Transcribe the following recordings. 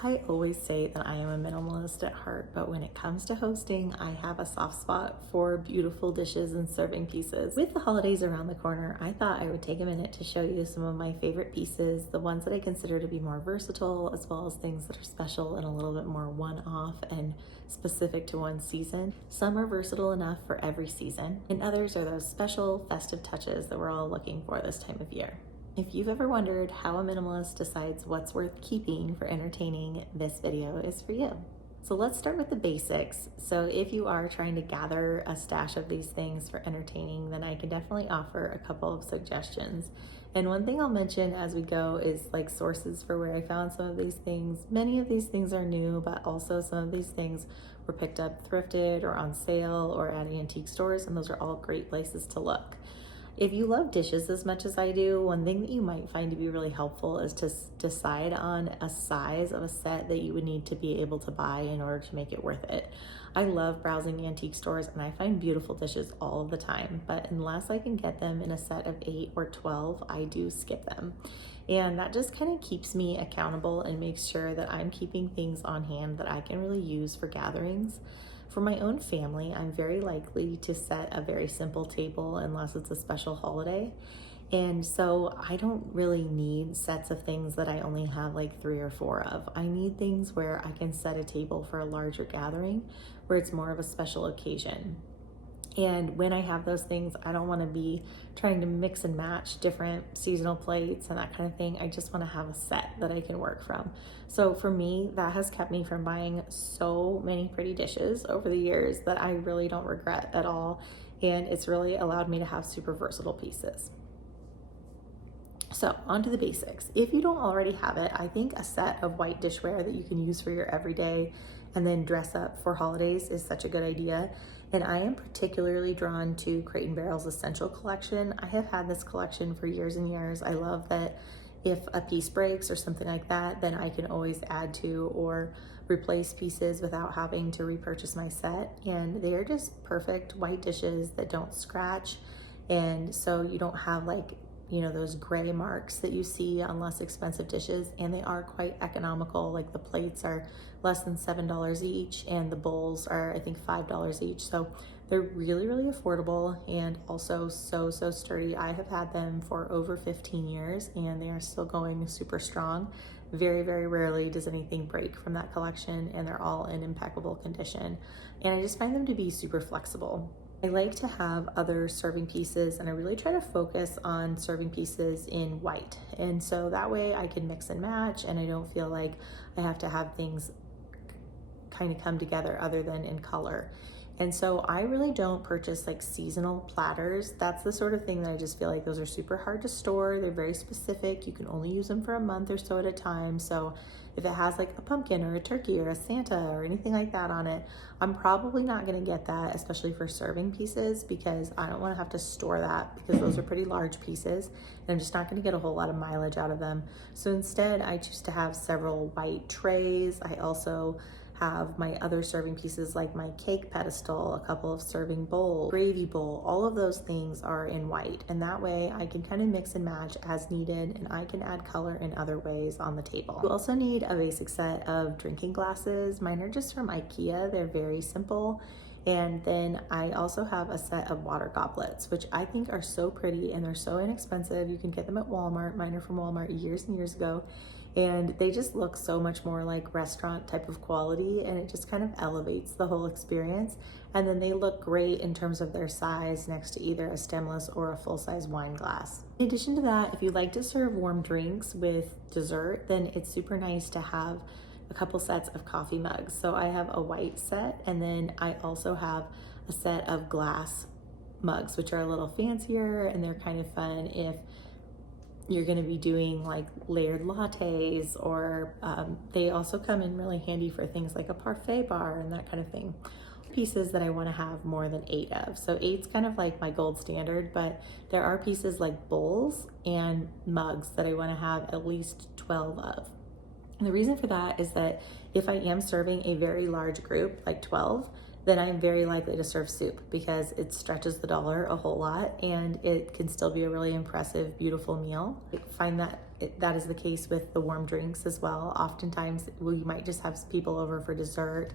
I always say that I am a minimalist at heart, but when it comes to hosting, I have a soft spot for beautiful dishes and serving pieces. With the holidays around the corner, I thought I would take a minute to show you some of my favorite pieces, the ones that I consider to be more versatile, as well as things that are special and a little bit more one-off and specific to one season. Some are versatile enough for every season, and others are those special festive touches that we're all looking for this time of year. If you've ever wondered how a minimalist decides what's worth keeping for entertaining, this video is for you. So let's start with the basics. So if you are trying to gather a stash of these things for entertaining, then I can definitely offer a couple of suggestions. And one thing I'll mention as we go is like sources for where I found some of these things. Many of these things are new, but also some of these things were picked up thrifted or on sale or at antique stores, and those are all great places to look. If you love dishes as much as I do, one thing that you might find to be really helpful is to decide on a size of a set that you would need to be able to buy in order to make it worth it. I love browsing antique stores and I find beautiful dishes all the time, but unless I can get them in a set of 8 or 12, I do skip them. And that just kind of keeps me accountable and makes sure that I'm keeping things on hand that I can really use for gatherings. For my own family, I'm very likely to set a very simple table unless it's a special holiday. And so I don't really need sets of things that I only have like 3 or 4 of. I need things where I can set a table for a larger gathering where it's more of a special occasion. And when I have those things, I don't want to be trying to mix and match different seasonal plates and that kind of thing. I just want to have a set that I can work from. So for me, that has kept me from buying so many pretty dishes over the years that I really don't regret at all. And it's really allowed me to have super versatile pieces. So on to the basics. If you don't already have it, I think a set of white dishware that you can use for your everyday and then dress up for holidays is such a good idea. And I am particularly drawn to Crate & Barrel's Essential Collection. I have had this collection for years and years. I love that if a piece breaks or something like that, then I can always add to or replace pieces without having to repurchase my set. And they're just perfect white dishes that don't scratch. And so you don't have like, those gray marks that you see on less expensive dishes, and they are quite economical. Like the plates are less than $7 each and the bowls are I think $5 each. So they're really, really affordable and also so sturdy. I have had them for over 15 years and they are still going super strong. Very, very rarely does anything break from that collection and they're all in impeccable condition. And I just find them to be super flexible. I like to have other serving pieces and I really try to focus on serving pieces in white. And so that way I can mix and match and I don't feel like I have to have things kind of come together other than in color. And so I really don't purchase like seasonal platters. That's the sort of thing that I just feel like those are super hard to store. They're very specific. You can only use them for a month or so at a time. So if it has like a pumpkin or a turkey or a Santa or anything like that on it, I'm probably not gonna get that, especially for serving pieces, because I don't wanna have to store that because those are pretty large pieces and I'm just not gonna get a whole lot of mileage out of them. So instead I choose to have several white trays. I also have my other serving pieces like my cake pedestal, a couple of serving bowls, gravy bowl, all of those things are in white. And that way I can kind of mix and match as needed and I can add color in other ways on the table. You also need a basic set of drinking glasses. Mine are just from IKEA. They're very simple. And then I also have a set of water goblets, which I think are so pretty and they're so inexpensive. You can get them at Walmart. Mine are from Walmart years and years ago. And they just look so much more like restaurant type of quality and it just kind of elevates the whole experience. And then they look great in terms of their size next to either a stemless or a full-size wine glass. In addition to that, if you like to serve warm drinks with dessert, then it's super nice to have a couple sets of coffee mugs. So I have a white set and then I also have a set of glass mugs, which are a little fancier and they're kind of fun if you're going to be doing like layered lattes, or they also come in really handy for things like a parfait bar and that kind of thing. Pieces that I want to have more than 8 of. So 8's kind of like my gold standard, but there are pieces like bowls and mugs that I want to have at least 12 of. And the reason for that is that if I am serving a very large group, like 12, then I'm very likely to serve soup because it stretches the dollar a whole lot and it can still be a really impressive, beautiful meal. I find that that is the case with the warm drinks as well. Oftentimes we might just have people over for dessert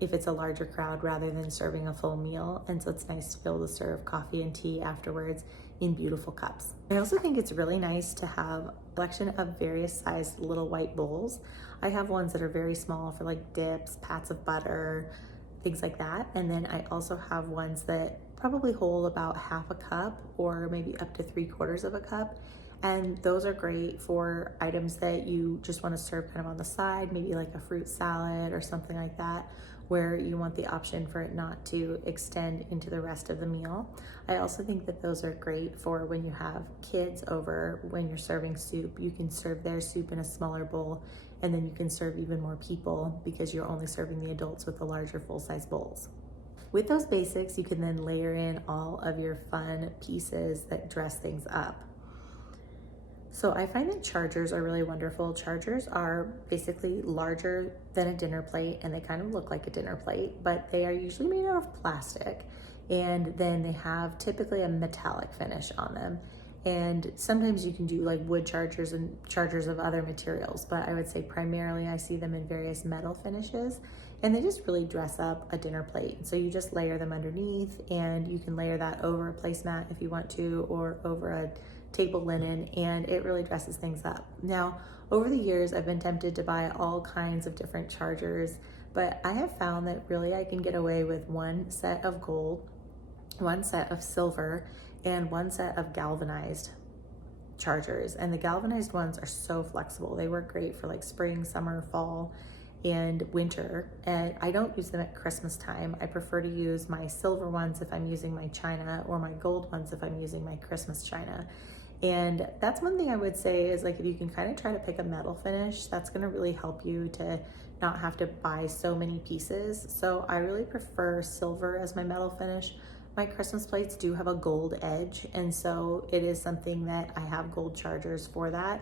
if it's a larger crowd rather than serving a full meal. And so it's nice to be able to serve coffee and tea afterwards in beautiful cups. I also think it's really nice to have a collection of various sized little white bowls. I have ones that are very small for like dips, pats of butter, things like that. And then I also have ones that probably hold about half a cup or maybe up to 3/4 of a cup. And those are great for items that you just want to serve kind of on the side, maybe like a fruit salad or something like that, where you want the option for it not to extend into the rest of the meal. I also think that those are great for when you have kids over, when you're serving soup. You can serve their soup in a smaller bowl, and then you can serve even more people because you're only serving the adults with the larger full-size bowls. With those basics, you can then layer in all of your fun pieces that dress things up. So I find that chargers are really wonderful. Chargers are basically larger than a dinner plate and they kind of look like a dinner plate, but they are usually made out of plastic, and then they have typically a metallic finish on them. And sometimes you can do like wood chargers and chargers of other materials, but I would say primarily I see them in various metal finishes, and they just really dress up a dinner plate. So you just layer them underneath, and you can layer that over a placemat if you want to, or over a table linen, and it really dresses things up. Now, over the years, I've been tempted to buy all kinds of different chargers, but I have found that really I can get away with one set of gold, one set of silver, and one set of galvanized chargers. And the galvanized ones are so flexible. They work great for like spring, summer, fall, and winter. And I don't use them at Christmas time. I prefer to use my silver ones if I'm using my china, or my gold ones if I'm using my Christmas china. And that's one thing I would say is like if you can kind of try to pick a metal finish, that's going to really help you to not have to buy so many pieces. So I really prefer silver as my metal finish. My Christmas plates do have a gold edge, and so it is something that I have gold chargers for that.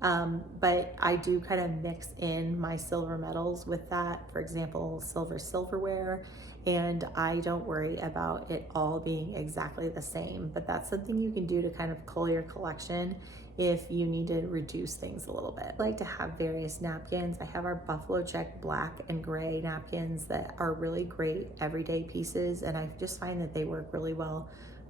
But I do kind of mix in my silver metals with that. For example, silverware, and I don't worry about it all being exactly the same. But that's something you can do to kind of cull your collection if you need to reduce things a little bit. I like to have various napkins. I have our buffalo check black and gray napkins that are really great everyday pieces, and I just find that they work really well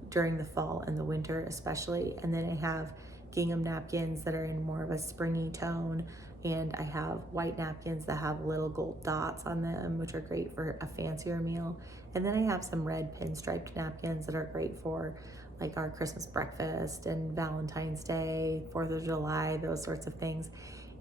during the fall and the winter especially. And then I have gingham napkins that are in more of a springy tone, and I have white napkins that have little gold dots on them, which are great for a fancier meal. And then I have some red pinstriped napkins that are great for like our Christmas breakfast and Valentine's Day, 4th of July, those sorts of things.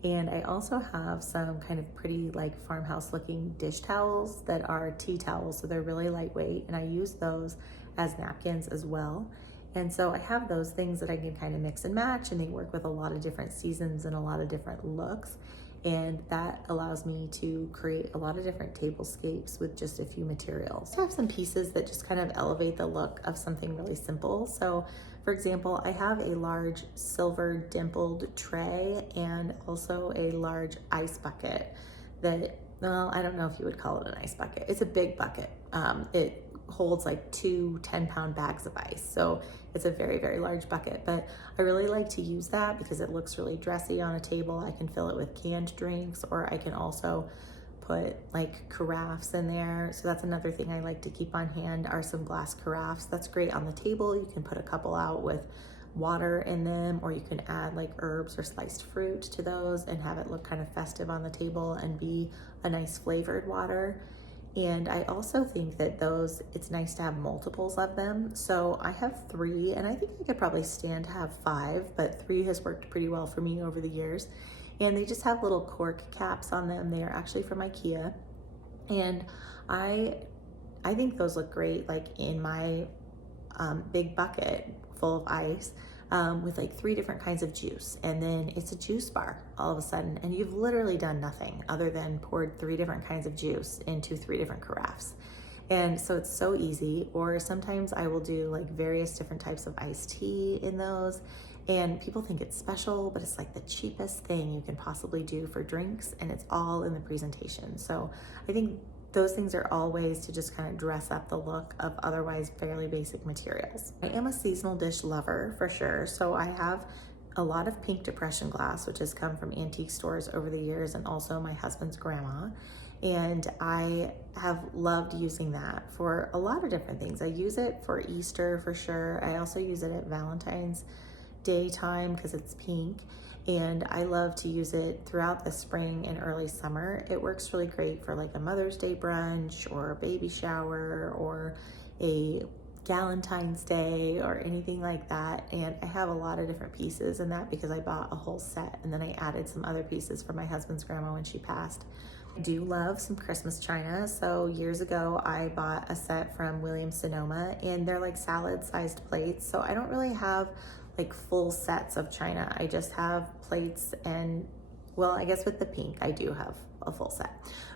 And I also have some kind of pretty like farmhouse looking dish towels that are tea towels, so they're really lightweight, and I use those as napkins as well. And so I have those things that I can kind of mix and match, and they work with a lot of different seasons and a lot of different looks. And that allows me to create a lot of different tablescapes with just a few materials. I have some pieces that just kind of elevate the look of something really simple. So for example, I have a large silver dimpled tray and also a large ice bucket that, well, I don't know if you would call it an ice bucket. It's a big bucket. It holds like 2 10-pound bags of ice. So it's a very, very large bucket, but I really like to use that because it looks really dressy on a table. I can fill it with canned drinks, or I can also put like carafes in there. So that's another thing I like to keep on hand are some glass carafes. That's great on the table. You can put a couple out with water in them, or you can add like herbs or sliced fruit to those and have it look kind of festive on the table and be a nice flavored water. And I also think that it's nice to have multiples of them. So I have 3, and I think I could probably stand to have 5, but 3 has worked pretty well for me over the years. And they just have little cork caps on them. They are actually from IKEA. And I think those look great like in my big bucket full of ice. With like 3 different kinds of juice, and then it's a juice bar all of a sudden, and you've literally done nothing other than poured 3 different kinds of juice into 3 different carafes. And so it's so easy. Or sometimes I will do like various different types of iced tea in those, and people think it's special, but it's like the cheapest thing you can possibly do for drinks, and it's all in the presentation. So I think those things are all ways to just kind of dress up the look of otherwise fairly basic materials. I am a seasonal dish lover for sure. So I have a lot of pink depression glass, which has come from antique stores over the years, and also my husband's grandma. And I have loved using that for a lot of different things. I use it for Easter for sure. I also use it at Valentine's Day time because it's pink. And I love to use it throughout the spring and early summer. It works really great for like a Mother's Day brunch or a baby shower or a Valentine's Day or anything like that. And I have a lot of different pieces in that because I bought a whole set and then I added some other pieces for my husband's grandma when she passed. I do love some Christmas china. So years ago, I bought a set from Williams Sonoma and they're like salad sized plates. So I don't really have like full sets of china. I just have plates and, well, I guess with the pink, I do have a full set.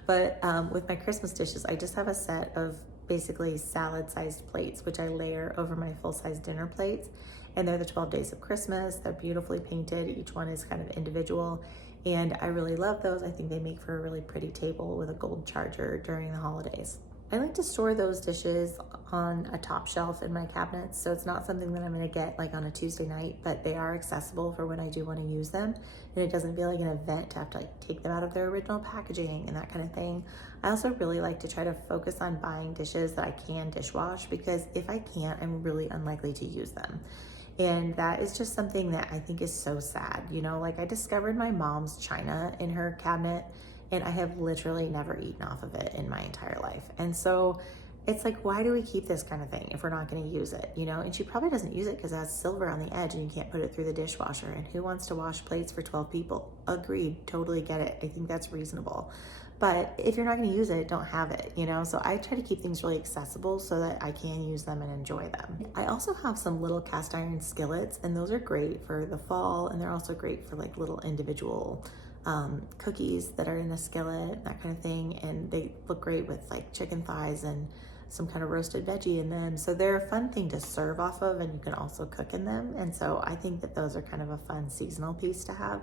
But with my Christmas dishes, I just have a set of basically salad sized plates, which I layer over my full size dinner plates. And they're the 12 days of Christmas. They're beautifully painted. Each one is kind of individual. And I really love those. I think they make for a really pretty table with a gold charger during the holidays. I like to store those dishes on a top shelf in my cabinets, so it's not something that I'm gonna get like on a Tuesday night, but they are accessible for when I do wanna use them, and it doesn't feel like an event to have to like take them out of their original packaging and that kind of thing. I also really like to try to focus on buying dishes that I can dishwash, because if I can't, I'm really unlikely to use them. And that is just something that I think is so sad. You know, like I discovered my mom's china in her cabinet and I have literally never eaten off of it in my entire life. And so it's like, why do we keep this kind of thing if we're not gonna use it, you know? And she probably doesn't use it because it has silver on the edge and you can't put it through the dishwasher. And who wants to wash plates for 12 people? Agreed, totally get it. I think that's reasonable. But if you're not gonna use it, don't have it, you know? So I try to keep things really accessible so that I can use them and enjoy them. I also have some little cast iron skillets, and those are great for the fall, and they're also great for like little individual cookies that are in the skillet, that kind of thing. And they look great with like chicken thighs and some kind of roasted veggie in them. So they're a fun thing to serve off of, and you can also cook in them. And so I think that those are kind of a fun seasonal piece to have.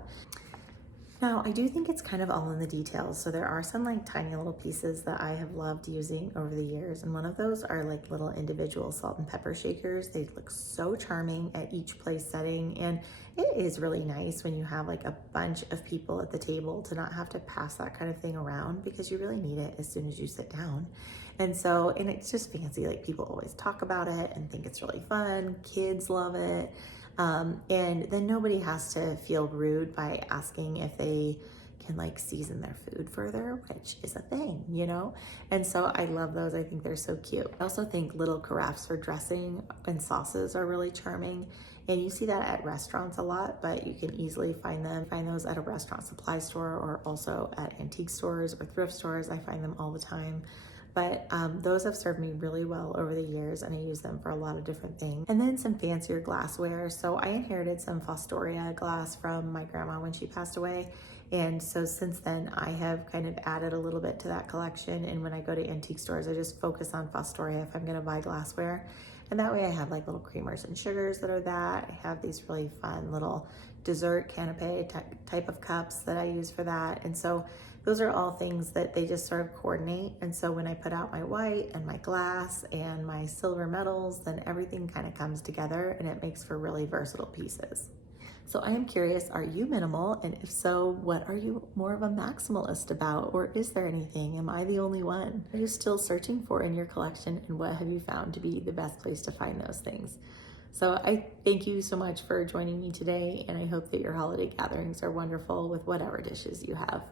Now, I do think it's kind of all in the details. So there are some like tiny little pieces that I have loved using over the years. And one of those are like little individual salt and pepper shakers. They look so charming at each place setting. And it is really nice when you have like a bunch of people at the table to not have to pass that kind of thing around, because you really need it as soon as you sit down. And so, and it's just fancy. Like people always talk about it and think it's really fun. Kids love it. And then nobody has to feel rude by asking if they can like season their food further, which is a thing, you know? And so I love those. I think they're so cute. I also think little carafes for dressing and sauces are really charming. And you see that at restaurants a lot, but you can easily find those at a restaurant supply store or also at antique stores or thrift stores. I find them all the time. But those have served me really well over the years, and I use them for a lot of different things. And then some fancier glassware. So I inherited some Fostoria glass from my grandma when she passed away. And so since then, I have kind of added a little bit to that collection. And when I go to antique stores, I just focus on Fostoria if I'm gonna buy glassware. And that way I have like little creamers and sugars that are that. I have these really fun little dessert canapé type of cups that I use for that. And so those are all things that they just sort of coordinate. And so when I put out my white and my glass and my silver metals, then everything kind of comes together and it makes for really versatile pieces. So I am curious, are you minimal? And if so, what are you more of a maximalist about? Or is there anything? Am I the only one? Are you still searching for in your collection? And what have you found to be the best place to find those things? So I thank you so much for joining me today. And I hope that your holiday gatherings are wonderful with whatever dishes you have.